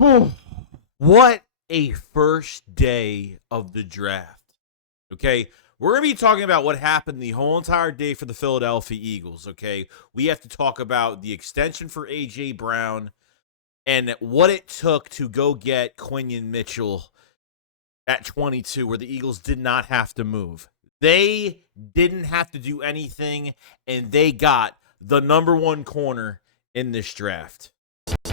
What a first day of the draft. Okay, we're going to be talking about what happened the whole entire day for the Philadelphia Eagles. Okay, we have to talk about the extension for A.J. Brown and what it took to go get Quinyon Mitchell at 22, where the Eagles did not have to move. They didn't have to do anything, and they got the number one corner in this draft. Because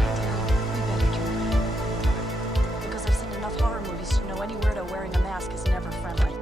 I've seen enough horror movies to know any weirdo wearing a mask is never friendly.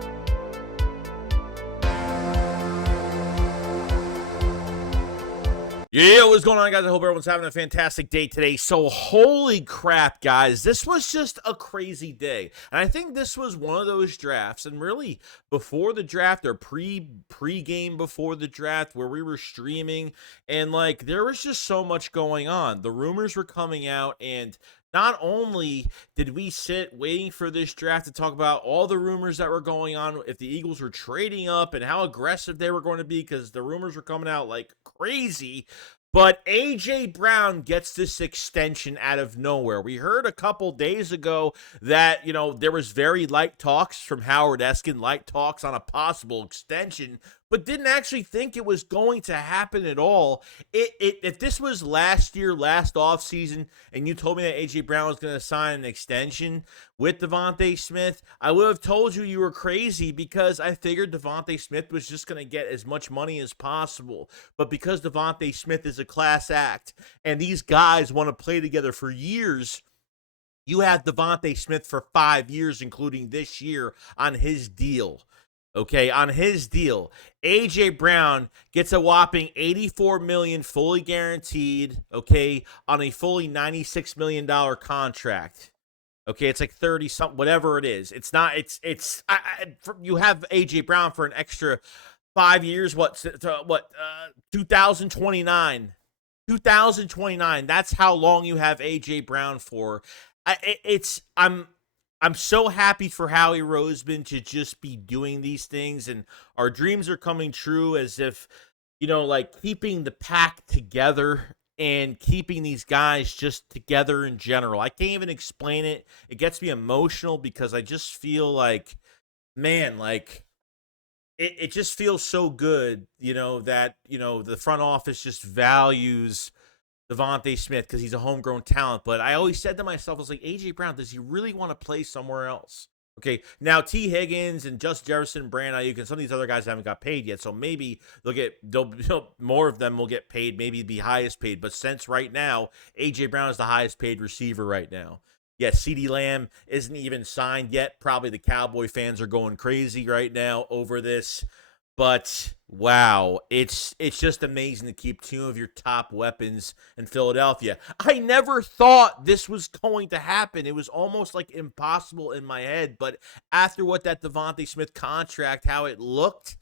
Yeah, what's going on, guys? I hope everyone's having a fantastic day today. So, holy crap, guys. This was just a crazy day. And I think this was one of those drafts, and really before the draft or pre-game before the draft, where we were streaming, and like there was just so much going on. The rumors were coming out, and not only did we sit waiting for this draft to talk about all the rumors that were going on, if the Eagles were trading up and how aggressive they were going to be, because the rumors were coming out like crazy, but A.J. Brown gets this extension out of nowhere. We heard a couple days ago that, there was very light talks from Howard-esque light talks on a possible extension, but didn't actually think it was going to happen at all. If this was last offseason, and you told me that A.J. Brown was going to sign an extension with Devontae Smith, I would have told you were crazy, because I figured Devontae Smith was just going to get as much money as possible. But because Devontae Smith is a class act, and these guys want to play together for years, you have Devontae Smith for 5 years, including this year, on his deal. Okay, on his deal, A.J. Brown gets a whopping $84 million fully guaranteed, okay, on a fully $96 million contract. Okay, it's like 30 something, whatever it is. It's not, you have A.J. Brown for an extra 5 years, 2029. 2029, that's how long you have A.J. Brown for. I'm so happy for Howie Roseman to just be doing these things, and our dreams are coming true, as if, like keeping the pack together and keeping these guys just together in general. I can't even explain it. It gets me emotional, because I just feel like, man, like it just feels so good, that, the front office just values Devontae Smith because he's a homegrown talent. But I always said to myself, I was like, A.J. Brown, does he really want to play somewhere else? Okay, now T. Higgins and Justin Jefferson, Brandon Ayuk, and some of these other guys haven't got paid yet, so maybe more of them will get paid, maybe be highest paid. But since right now, A.J. Brown is the highest paid receiver right now. Yes, CeeDee Lamb isn't even signed yet. Probably the Cowboy fans are going crazy right now over this. But wow, it's just amazing to keep two of your top weapons in Philadelphia. I never thought this was going to happen. It was almost like impossible in my head. But after what that Devontae Smith contract, how it looked,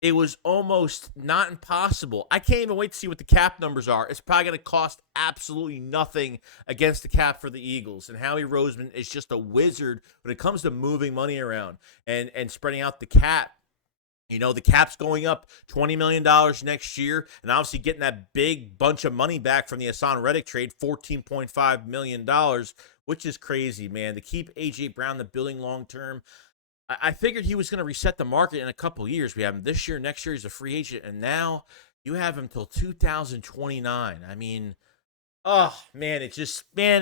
it was almost not impossible. I can't even wait to see what the cap numbers are. It's probably going to cost absolutely nothing against the cap for the Eagles. And Howie Roseman is just a wizard when it comes to moving money around and spreading out the cap. The cap's going up $20 million next year, and obviously getting that big bunch of money back from the HaasonReddick trade, $14.5 million, which is crazy, man. To keep A.J. Brown in the building long-term, I figured he was going to reset the market in a couple years. We have him this year, next year he's a free agent, and now you have him till 2029. I mean, oh, man,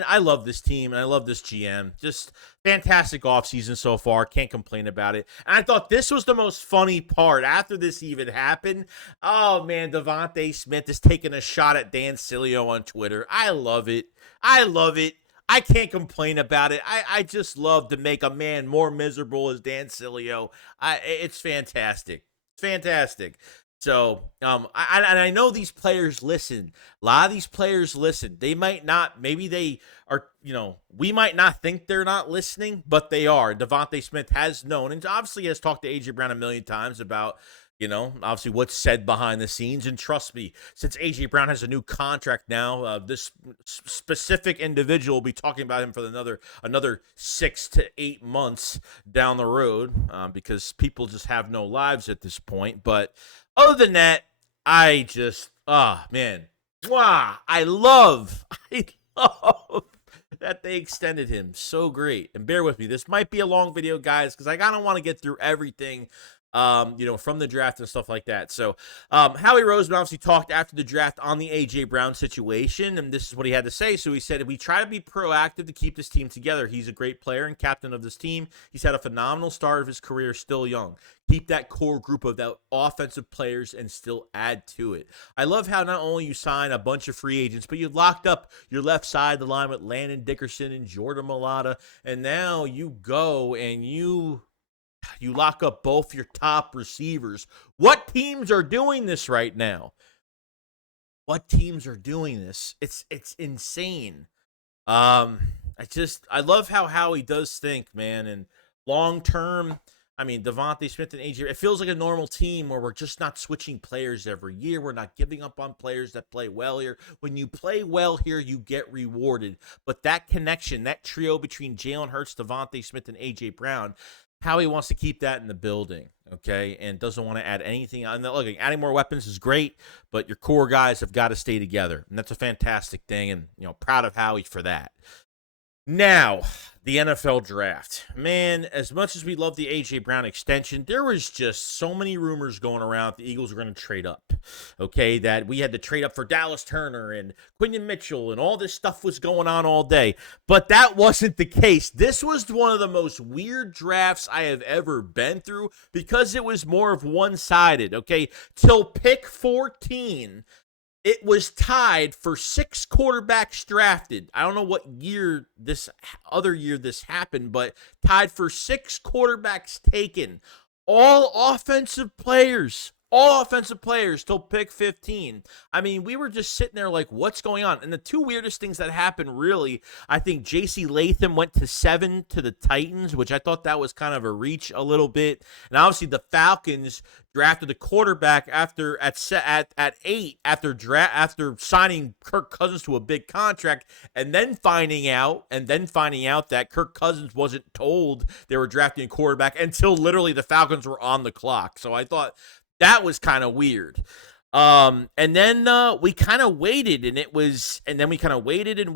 I love this team, and I love this GM. Just fantastic offseason so far. Can't complain about it. And I thought this was the most funny part after this even happened. Oh, man, Devontae Smith is taking a shot at Dan Sileo on Twitter. I love it. I can't complain about it. I just love to make a man more miserable as Dan Sileo. It's fantastic. It's fantastic. So, I know these players listen. A lot of these players listen. They might not, maybe they are, we might not think they're not listening, but they are. Devontae Smith has known, and obviously has talked to A.J. Brown a million times about, obviously what's said behind the scenes. And trust me, since A.J. Brown has a new contract now, this specific individual will be talking about him for another 6 to 8 months down the road, because people just have no lives at this point. But other than that, I just, man, I love that they extended him. So great. And bear with me. This might be a long video, guys, because I kind of want to get through everything, from the draft and stuff like that. So, Howie Roseman obviously talked after the draft on the A.J. Brown situation, and this is what he had to say. So he said, we try to be proactive to keep this team together. He's a great player and captain of this team. He's had a phenomenal start of his career, still young. Keep that core group of that offensive players and still add to it. I love how not only you sign a bunch of free agents, but you locked up your left side of the line with Landon Dickerson and Jordan Mailata, and now you go and you lock up both your top receivers. What teams are doing this right now? What teams are doing this? It's insane. I love how Howie does think, man, and long term, I mean, Devontae Smith and AJ, it feels like a normal team where we're just not switching players every year. We're not giving up on players that play well here. When you play well here, you get rewarded. But that connection, that trio between Jalen Hurts, Devontae Smith, and AJ Brown, Howie wants to keep that in the building, okay, and doesn't want to add anything. Look, adding more weapons is great, but your core guys have got to stay together, and that's a fantastic thing, and proud of Howie for that. Now, the NFL draft. Man, as much as we love the A.J. Brown extension, there was just so many rumors going around the Eagles were going to trade up, okay, that we had to trade up for Dallas Turner and Quinyon Mitchell, and all this stuff was going on all day. But that wasn't the case. This was one of the most weird drafts I have ever been through because it was more of one-sided, okay? Till pick 14, it was tied for 6 quarterbacks drafted. I don't know what year this happened, but tied for 6 quarterbacks taken. All offensive players till pick 15. I mean, we were just sitting there like, what's going on? And the two weirdest things that happened, really, I think J.C. Latham went to 7 to the Titans, which I thought that was kind of a reach a little bit. And obviously the Falcons drafted a quarterback at 8 after signing Kirk Cousins to a big contract, and then finding out that Kirk Cousins wasn't told they were drafting a quarterback until literally the Falcons were on the clock. So I thought that was kind of weird. And then we kind of waited, and we kind of waited, and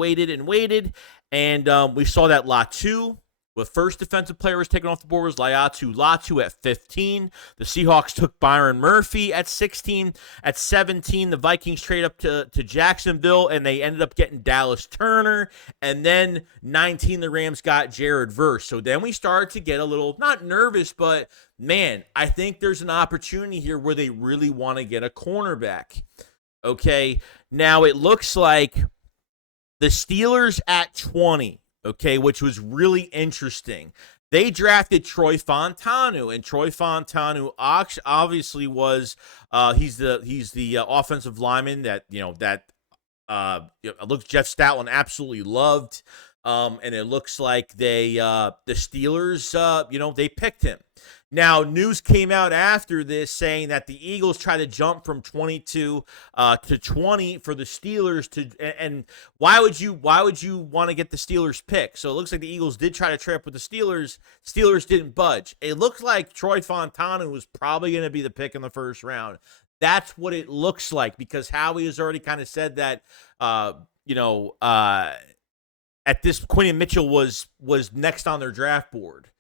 we saw that Latu, the first defensive player was taken off the board, was Latu at 15. The Seahawks took Byron Murphy at 16. At 17, the Vikings trade up to Jacksonville, and they ended up getting Dallas Turner. And then 19, the Rams got Jared Verse. So then we started to get a little, not nervous, but man, I think there's an opportunity here where they really want to get a cornerback. Okay, now it looks like the Steelers at 20. Okay, which was really interesting. They drafted Troy Fontanu, and Troy Fontanu obviously was he's the offensive lineman that looks Jeff Stoutland absolutely loved, and it looks like the Steelers they picked him. Now, news came out after this saying that the Eagles tried to jump from 22 to 20 for the Steelers and why would you want to get the Steelers pick? So it looks like the Eagles did try to trade up with the Steelers. Steelers didn't budge. It looked like Troy Fontana was probably going to be the pick in the first round. That's what it looks like because Howie has already kind of said that at this Quinyon Mitchell was next on their draft board.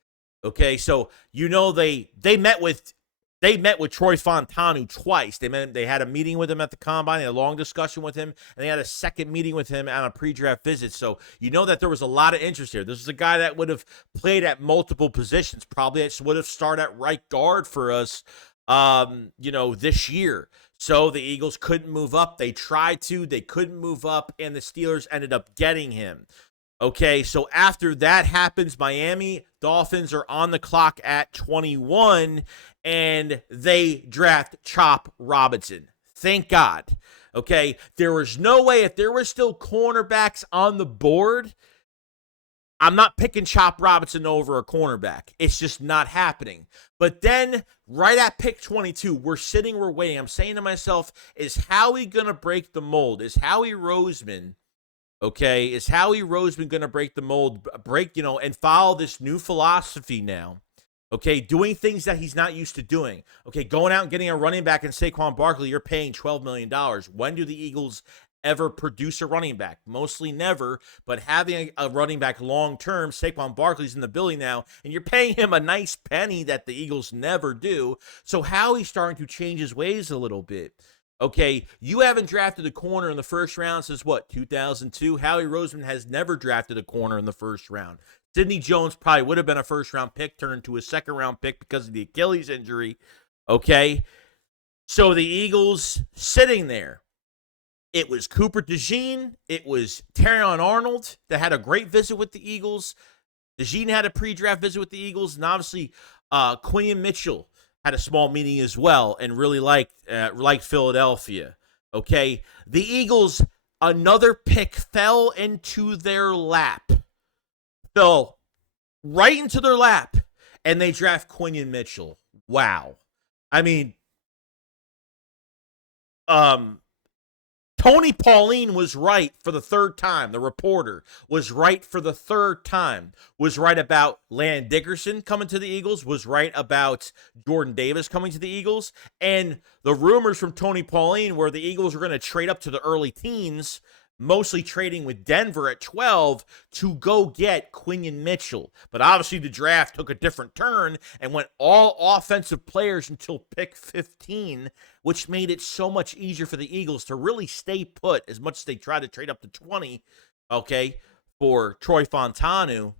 Okay, so they met with Troy Fontanu twice. They had a meeting with him at the combine, they had a long discussion with him, and they had a second meeting with him on a pre-draft visit. So that there was a lot of interest here. This is a guy that would have played at multiple positions, probably would have started at right guard for us, this year. So the Eagles couldn't move up. They tried to, they couldn't move up, and the Steelers ended up getting him. Okay, so after that happens, Miami Dolphins are on the clock at 21, and they draft Chop Robinson. Thank God. Okay, there was no way, if there were still cornerbacks on the board, I'm not picking Chop Robinson over a cornerback. It's just not happening. But then, right at pick 22, we're waiting. I'm saying to myself, is Howie going to break the mold? Is Howie Roseman going to break the mold, and follow this new philosophy now? Okay, doing things that he's not used to doing. Okay, going out and getting a running back in Saquon Barkley, you're paying $12 million. When do the Eagles ever produce a running back. Mostly never, but having a running back long-term, Saquon Barkley's in the building now, and you're paying him a nice penny that the Eagles never do. So Howie's starting to change his ways a little bit. Okay, you haven't drafted a corner in the first round since what, 2002? Howie Roseman has never drafted a corner in the first round. Sidney Jones probably would have been a first-round pick, turned into a second-round pick because of the Achilles injury. Okay, so the Eagles sitting there. It was Cooper DeJean. It was Terrion Arnold that had a great visit with the Eagles. DeJean had a pre-draft visit with the Eagles, and obviously Quinyon Mitchell had a small meeting as well and really liked Philadelphia. Okay, the Eagles, another pick fell into their lap. Fell right into their lap, and they draft Quinyon Mitchell. Wow. I mean, Tony Pauline was right for the third time. The reporter was right for the third time. Was right about Landon Dickerson coming to the Eagles. Was right about Jordan Davis coming to the Eagles. And the rumors from Tony Pauline were the Eagles were going to trade up to the early teens, mostly trading with Denver at 12 to go get Quinyon Mitchell. But obviously the draft took a different turn and went all offensive players until pick 15, which made it so much easier for the Eagles to really stay put as much as they tried to trade up to 20, okay, for Troy Fontanu.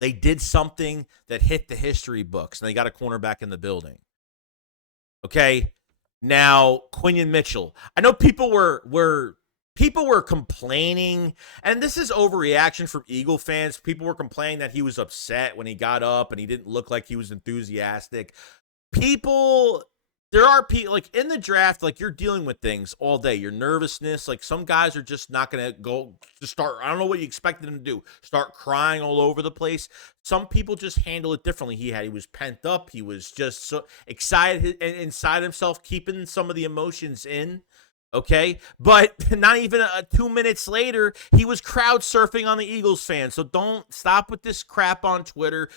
They did something that hit the history books, and they got a cornerback in the building. Okay, now Quinyon Mitchell. I know people were complaining, and this is overreaction from Eagle fans. People were complaining that he was upset when he got up and he didn't look like he was enthusiastic. There are people, like, in the draft, like, you're dealing with things all day. Your nervousness, like, some guys are just not going to go to start. I don't know what you expected him to do. Start crying all over the place. Some people just handle it differently. He was pent up. He was just so excited inside himself, keeping some of the emotions in. Okay, but not even 2 minutes later, he was crowd surfing on the Eagles fans. So don't stop with this crap on Twitter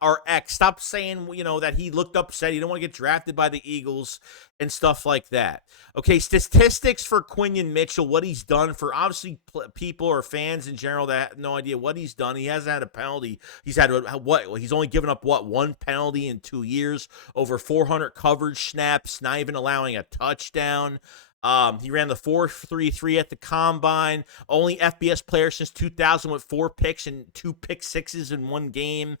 or X. Stop saying, that he looked upset. He don't want to get drafted by the Eagles and stuff like that. Okay, statistics for Quinyon Mitchell, what he's done for obviously people or fans in general that have no idea what he's done. He hasn't had a penalty. He's had he's only given up one penalty in 2 years, over 400 coverage snaps, not even allowing a touchdown. He ran the 4.33 at the combine. Only FBS player since 2000 with 4 picks and 2 pick sixes in one game.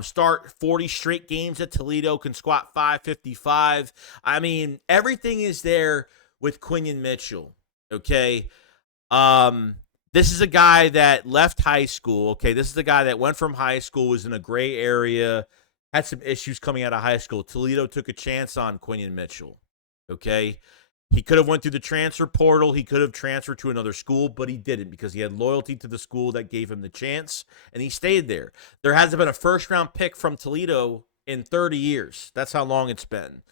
Start 40 straight games at Toledo. Can squat 555. I mean, everything is there with Quinyon Mitchell. Okay. This is a guy that left high school. Okay. This is a guy that went from high school, was in a gray area, had some issues coming out of high school. Toledo took a chance on Quinyon Mitchell. Okay. He could have went through the transfer portal. He could have transferred to another school, but he didn't because he had loyalty to the school that gave him the chance, and he stayed there. There hasn't been a first-round pick from Toledo in 30 years. That's how long it's been.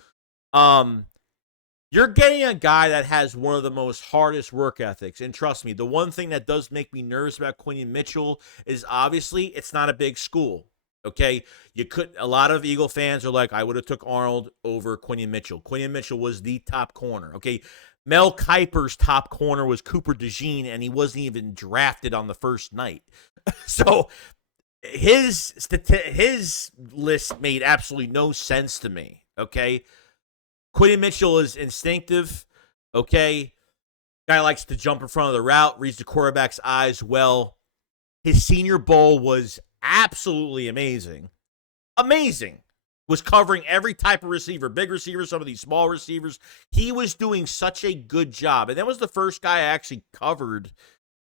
You're getting a guy that has one of the most hardest work ethics, and trust me, the one thing that does make me nervous about Quinyon Mitchell is obviously it's not a big school. Okay, a lot of Eagle fans are like, I would have took Arnold over Quinyon Mitchell. Quinyon Mitchell was the top corner. Okay, Mel Kiper's top corner was Cooper DeJean, and he wasn't even drafted on the first night. So his list made absolutely no sense to me. Okay, Quinyon Mitchell is instinctive. Okay, guy likes to jump in front of the route, reads the quarterback's eyes well. His Senior Bowl was absolutely amazing. Was covering every type of receiver, big receivers, some of these small receivers. He was doing such a good job. And that was the first guy I actually covered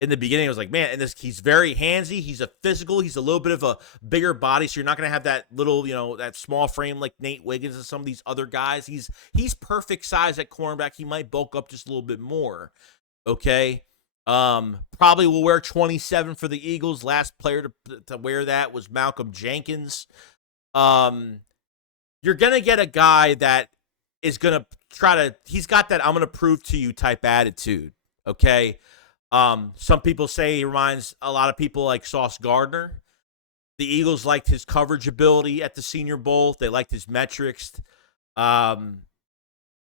in the beginning. I was like, man, and he's very handsy. He's a physical. He's a little bit of a bigger body, so you're not going to have that little, that small frame like Nate Wiggins and some of these other guys. He's perfect size at cornerback. He might bulk up just a little bit more. Okay. Probably will wear 27 for the Eagles. Last player to wear that was Malcolm Jenkins. You're going to get a guy that is going to he's got that I'm going to prove to you type attitude. Okay. Some people say he reminds a lot of people like Sauce Gardner. The Eagles liked his coverage ability at the Senior Bowl. They liked his metrics. I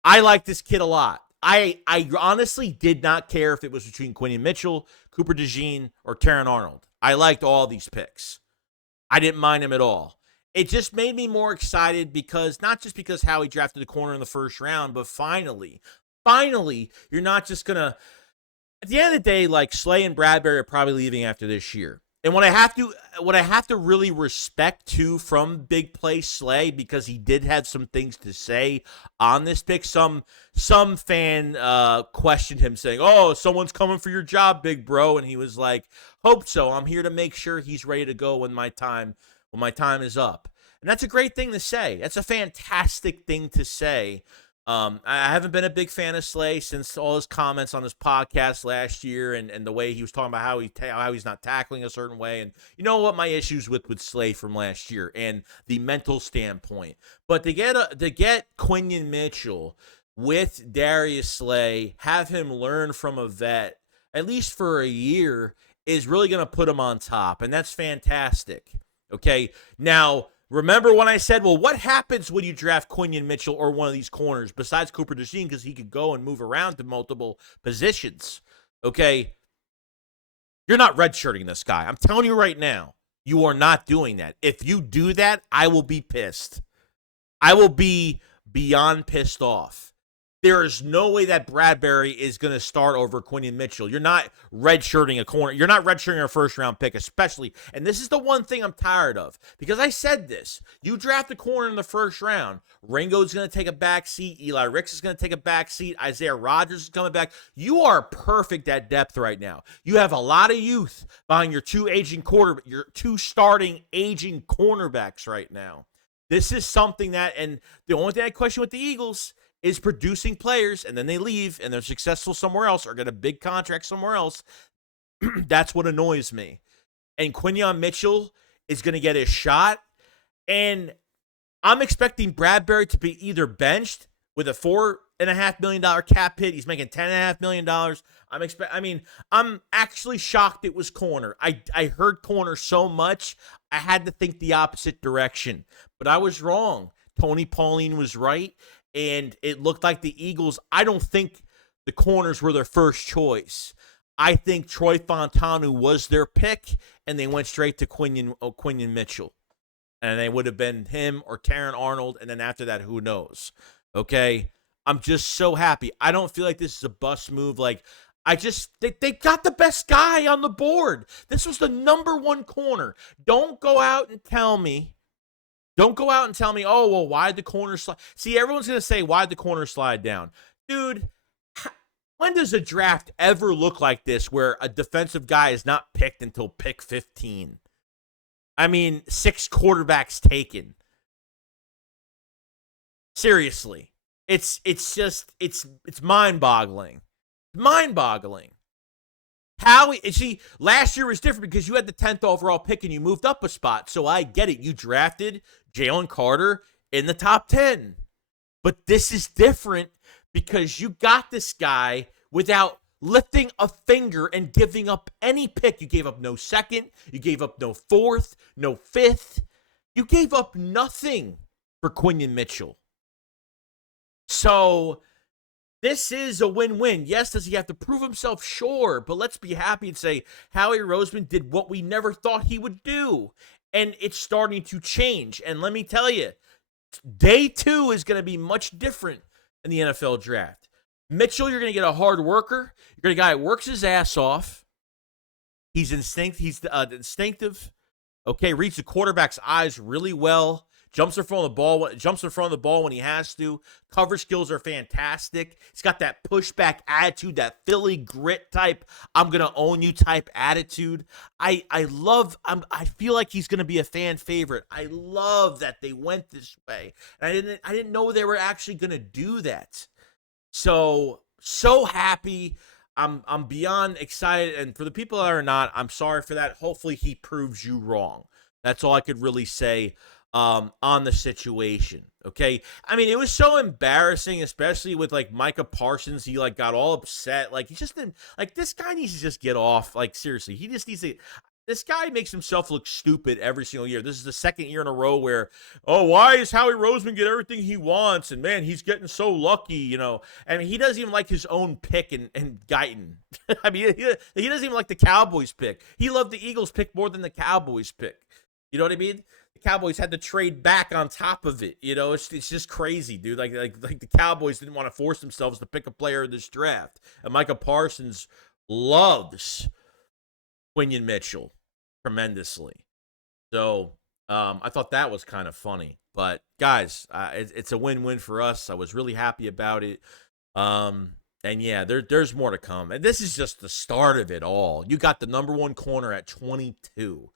like this kid a lot. I honestly did not care if it was between Quinyon Mitchell, Cooper DeJean, or Taron Arnold. I liked all these picks. I didn't mind him at all. It just made me more excited because not just because Howie drafted the corner in the first round, but finally, you're not just gonna. At the end of the day, like Slay and Bradbury are probably leaving after this year. And what I have to really respect too from Big Play Slay, because he did have some things to say on this pick. Some fan questioned him saying, "Oh, someone's coming for your job, big bro," and he was like, "Hope so. I'm here to make sure he's ready to go when my time is up." And that's a great thing to say. That's a fantastic thing to say. I haven't been a big fan of Slay since all his comments on his podcast last year and the way he was talking about how he's not tackling a certain way. And you know what my issues with Slay from last year and the mental standpoint. But to get Quinyon Mitchell with Darius Slay, have him learn from a vet, at least for a year, is really going to put him on top. And that's fantastic. Okay, now, remember when I said, well, what happens when you draft Quinyon Mitchell or one of these corners besides Cooper DeJean, because he could go and move around to multiple positions? Okay, you're not redshirting this guy. I'm telling you right now, you are not doing that. If you do that, I will be pissed. I will be beyond pissed off. There is no way that Bradbury is going to start over Quinyon Mitchell. You're not redshirting a corner. You're not redshirting a first-round pick, especially. And this is the one thing I'm tired of. Because I said this. You draft a corner in the first round. Ringo's going to take a back seat. Eli Ricks is going to take a back seat. Isaiah Rodgers is coming back. You are perfect at depth right now. You have a lot of youth behind your your two starting aging cornerbacks right now. This is something that, and the only thing I question with the Eagles is producing players, and then they leave, and they're successful somewhere else, or get a big contract somewhere else. That's what annoys me. And Quinyon Mitchell is going to get his shot, and I'm expecting Bradbury to be either benched with a $4.5 million cap hit. He's making $10.5 million. I'm actually shocked it was corner. I heard corner so much, I had to think the opposite direction. But I was wrong. Tony Pauline was right. And it looked like the Eagles, I don't think the corners were their first choice. I think Troy Fontanu was their pick, and they went straight to Quinyon Mitchell. And they would have been him or Taron Arnold, and then after that, who knows? Okay? I'm just so happy. I don't feel like this is a bust move. Like, they got the best guy on the board. This was the number one corner. Don't go out and tell me, oh, well, why'd the corner slide? See, everyone's going to say, why'd the corner slide down? Dude, when does a draft ever look like this where a defensive guy is not picked until pick 15? 6 quarterbacks taken. Seriously. It's mind-boggling. Mind-boggling. See, last year was different because you had the 10th overall pick and you moved up a spot. So I get it. You drafted Jalen Carter in the top 10. But this is different because you got this guy without lifting a finger and giving up any pick. You gave up no second. You gave up no fourth, no fifth. You gave up nothing for Quinyon Mitchell. So this is a win-win. Yes, does he have to prove himself? Sure. But let's be happy and say Howie Roseman did what we never thought he would do. And it's starting to change. And let me tell you, day 2 is going to be much different in the NFL draft. Mitchell, you're going to get a hard worker. You're going to get a guy who works his ass off. He's instinctive. Okay, reads the quarterback's eyes really well. Jumps in front of the ball when he has to. Cover skills are fantastic. He's got that pushback attitude, that Philly grit type, I'm going to own you type attitude. I feel like he's going to be a fan favorite. I love that they went this way. And I didn't know they were actually going to do that. So happy. I'm beyond excited. And for the people that are not, I'm sorry for that. Hopefully he proves you wrong. That's all I could really say on the situation. Okay. It was so embarrassing, especially with Micah Parsons. He got all upset. He just didn't this guy needs to just get off. Seriously, he just needs to. this guy makes himself look stupid every single year. This is the second year in a row where, oh, why is Howie Roseman get everything he wants? And man, he's getting so lucky, you know. I mean, he doesn't even like his own pick in Guyton. I mean, he doesn't even like the Cowboys pick. He loved the Eagles pick more than the Cowboys pick. You know what I mean? The Cowboys had to trade back on top of it. You know, it's just crazy, dude. Like the Cowboys didn't want to force themselves to pick a player in this draft. And Micah Parsons loves Quinyon Mitchell tremendously. So I thought that was kind of funny. But guys, it's a win-win for us. I was really happy about it. And yeah, there's more to come. And this is just the start of it all. You got the number one corner at 22.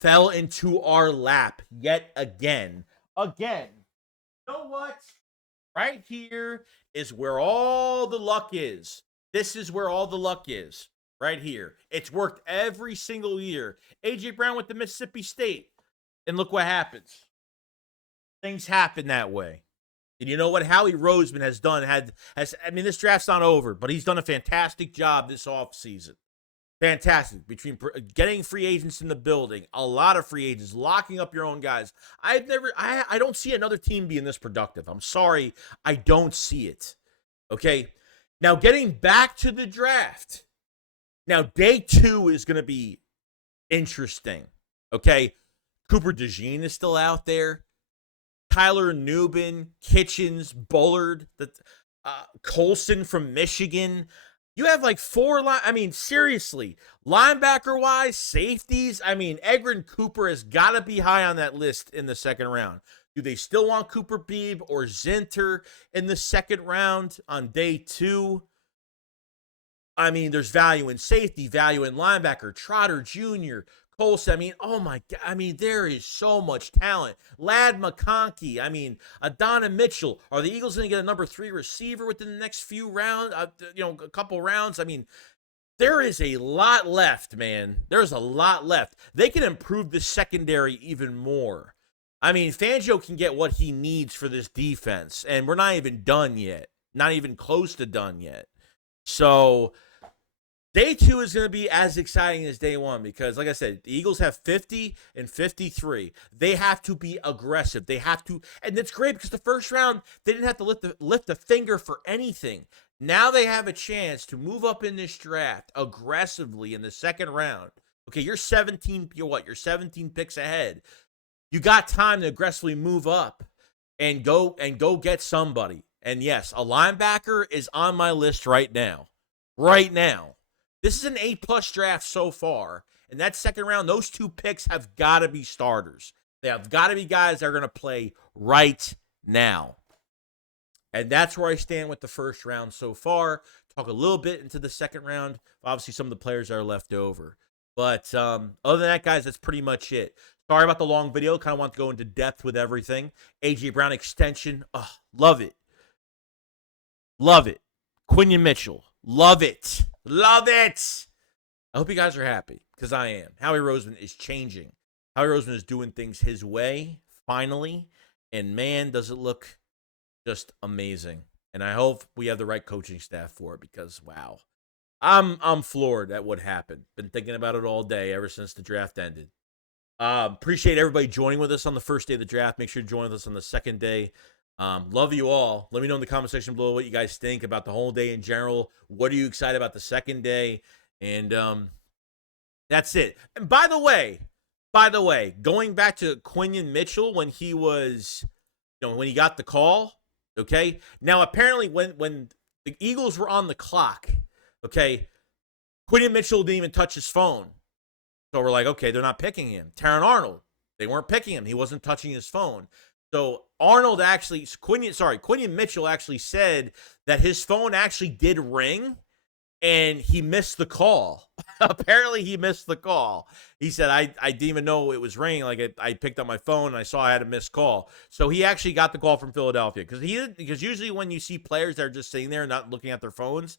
Fell into our lap yet again. Again. You know what? Right here is where all the luck is. This is where all the luck is. Right here. It's worked every single year. A.J. Brown went to Mississippi State. And look what happens. Things happen that way. And you know what Howie Roseman has done? I mean, this draft's not over, but he's done a fantastic job this offseason. Fantastic. Between getting free agents in the building, a lot of free agents, locking up your own guys. I don't see another team being this productive. I'm sorry. I don't see it. Okay. Now, getting back to the draft. Now, day 2 is going to be interesting. Okay. Cooper DeJean is still out there. Tyler Nubin, Kitchens, Bullard, Colson from Michigan. You have like 4 I mean, seriously, linebacker-wise, safeties. I mean, Egrin Cooper has got to be high on that list in the second round. Do they still want Cooper Beebe or Zinter in the second round on day 2? I mean, there's value in safety, value in linebacker, Trotter Jr., Colson. I mean, oh my God. I mean, there is so much talent. Ladd McConkey. I mean, Adonai Mitchell. Are the Eagles going to get a number 3 receiver within the next few rounds? A couple rounds. I mean, there is a lot left, man. There's a lot left. They can improve the secondary even more. I mean, Fangio can get what he needs for this defense, and we're not even done yet. Not even close to done yet. So day 2 is going to be as exciting as day 1 because, like I said, the Eagles have 50 and 53. They have to be aggressive. They have to, and it's great because the first round, they didn't have to lift a finger for anything. Now they have a chance to move up in this draft aggressively in the second round. Okay, you're 17 picks ahead. You got time to aggressively move up and go get somebody. And yes, a linebacker is on my list right now. Right now. This is an A+ draft so far. In that second round, those 2 picks have got to be starters. They have got to be guys that are going to play right now. And that's where I stand with the first round so far. Talk a little bit into the second round. Obviously, some of the players are left over. But other than that, guys, that's pretty much it. Sorry about the long video. Kind of want to go into depth with everything. A.J. Brown extension. Oh, love it. Love it. Quinyon Mitchell. Love it. Love it. I hope you guys are happy because I am. Howie Roseman is changing. Howie Roseman is doing things his way, finally. And man, does it look just amazing. And I hope we have the right coaching staff for it because, wow. I'm floored at what happened. Been thinking about it all day ever since the draft ended. Appreciate everybody joining with us on the first day of the draft. Make sure to join with us on the second day. Love you all. Let me know in the comment section below what you guys think about the whole day in general. What are you excited about the second day? And that's it. And by the way, going back to Quinyon Mitchell when he was, when he got the call, okay? Now, apparently when the Eagles were on the clock, okay, Quinyon Mitchell didn't even touch his phone. So we're like, okay, they're not picking him. Taron Arnold, they weren't picking him. He wasn't touching his phone. So Quinyon Mitchell actually said that his phone actually did ring and he missed the call. Apparently he missed the call. He said, I didn't even know it was ringing. Like I picked up my phone and I saw I had a missed call. So he actually got the call from Philadelphia because usually when you see players that are just sitting there and not looking at their phones,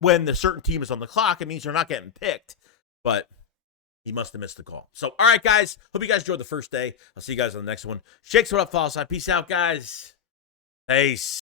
when the certain team is on the clock, it means they're not getting picked. But he must have missed the call. So, all right, guys. Hope you guys enjoyed the first day. I'll see you guys on the next one. Shakes, what up, follow side. Peace out, guys. Peace.